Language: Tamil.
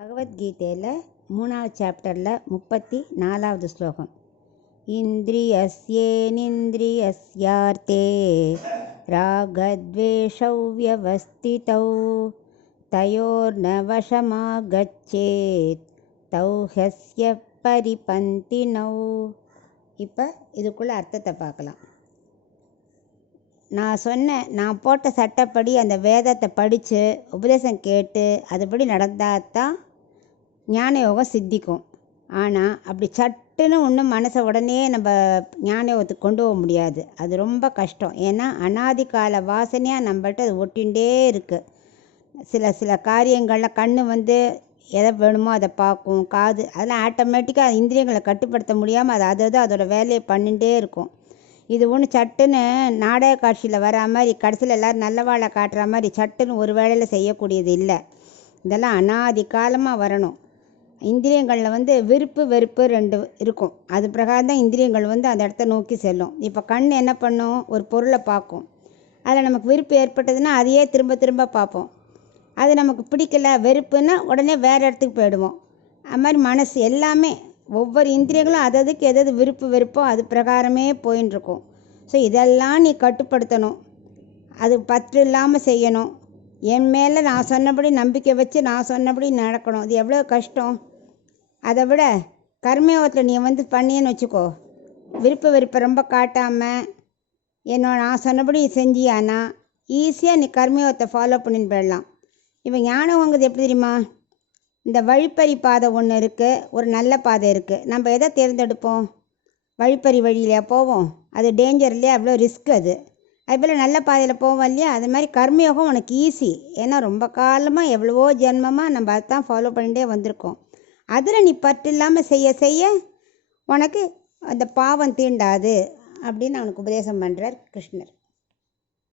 பகவத்கீதையில் 3வது சாப்டரில் 34வது ஸ்லோகம். இந்திரியஸ்யேனிந்திரியஸ்யார்த்தே ராகத்வேஷௌ வியவஸ்திதௌ தயோர்ன வசமாகச்சேத் தௌ ஹ்யஸ்ய பரிபந்தினௌ. இப்போ இதுக்குள்ளே அர்த்தத்தை பார்க்கலாம். நான் போட்ட சட்டப்படி அந்த வேதத்தை படித்து உபதேசம் கேட்டு அதுபடி நடந்தால் தான் ஞான யோகம் சித்திக்கும். ஆனால் அப்படி சட்டுன்னு ஒன்றும் மனசை உடனே நம்ம ஞான யோகத்துக்கு கொண்டு போக முடியாது. அது ரொம்ப கஷ்டம். ஏன்னா அனாதி கால வாசனையாக நம்மள்ட்ட அது ஒட்டிகிட்டே இருக்குது. சில காரியங்களில் கண் எதை வேணுமோ அதை பார்க்கும், காது அதெல்லாம் ஆட்டோமேட்டிக்காக இந்திரியங்களை கட்டுப்படுத்த முடியாமல் அது அதோடய வேலையை பண்ணிகிட்டே இருக்கும். இது ஒன்று சட்டுன்னு நாடக காட்சியில் வரா மாதிரி கடைசியில் எல்லோரும் நல்லவாழை காட்டுற மாதிரி சட்டுன்னு ஒரு வேளையில் செய்யக்கூடியது இல்லை. இதெல்லாம் அனாதி காலமாக வரணும். இந்திரியங்களில் விருப்பு வெறுப்பு ரெண்டு இருக்கும். அது பிரகாரம் தான் இந்திரியங்கள் அந்த இடத்த நோக்கி செல்லும். இப்போ கண் என்ன பண்ணும், ஒரு பொருளை பார்க்கும். அதில் நமக்கு விருப்பு ஏற்பட்டதுன்னா அதையே திரும்ப திரும்ப பார்ப்போம். அது நமக்கு பிடிக்கல, வெறுப்புன்னா உடனே வேறு இடத்துக்கு போயிடுவோம். அது மாதிரி மனசு எல்லாமே ஒவ்வொரு இந்திரியங்களும் அதுக்கு எது விருப்பு வெறுப்போ அது பிரகாரமே போயின்னு இருக்கும். ஸோ இதெல்லாம் நீ கட்டுப்படுத்தணும். அது பற்று இல்லாமல் செய்யணும். என் மேலே நான் சொன்னபடி நம்பிக்கை வச்சு நான் சொன்னபடி நடக்கணும். அது எவ்வளோ கஷ்டம். அதை விட கர்மயோகத்தில் நீ பண்ணியன்னு வச்சுக்கோ, விருப்ப வெறுப்பை ரொம்ப காட்டாமல் நான் சொன்னபடி செஞ்சியானா ஈஸியாக நீ கர்மயோகத்தை ஃபாலோ பண்ணின்னு போயிடலாம். இப்போ ஞானவங்கிறது எப்படி தெரியுமா, இந்த வழிப்பறி பாதை ஒன்று இருக்குது, ஒரு நல்ல பாதை இருக்குது. நம்ம எதை தேர்ந்தெடுப்போம்? வழிப்பறி வழியிலையா போவோம்? அது டேஞ்சர் இல்லையா, அவ்வளோ ரிஸ்க். அதுபோல் நல்ல பாதையில் போவோம் இல்லையா. அது மாதிரி கர்மயோகம் உனக்கு ஈஸி. ஏன்னா ரொம்ப காலமாக எவ்வளவோ ஜென்மமாக நம்ம அதை தான் ஃபாலோ பண்ணிகிட்டே வந்திருக்கோம். அதில் நீ பற்று இல்லாமல் செய்ய செய்ய உனக்கு அந்த பாவம் தீண்டாது அப்படின்னு அவனுக்கு உபதேசம் பண்ணுறார் கிருஷ்ணர்.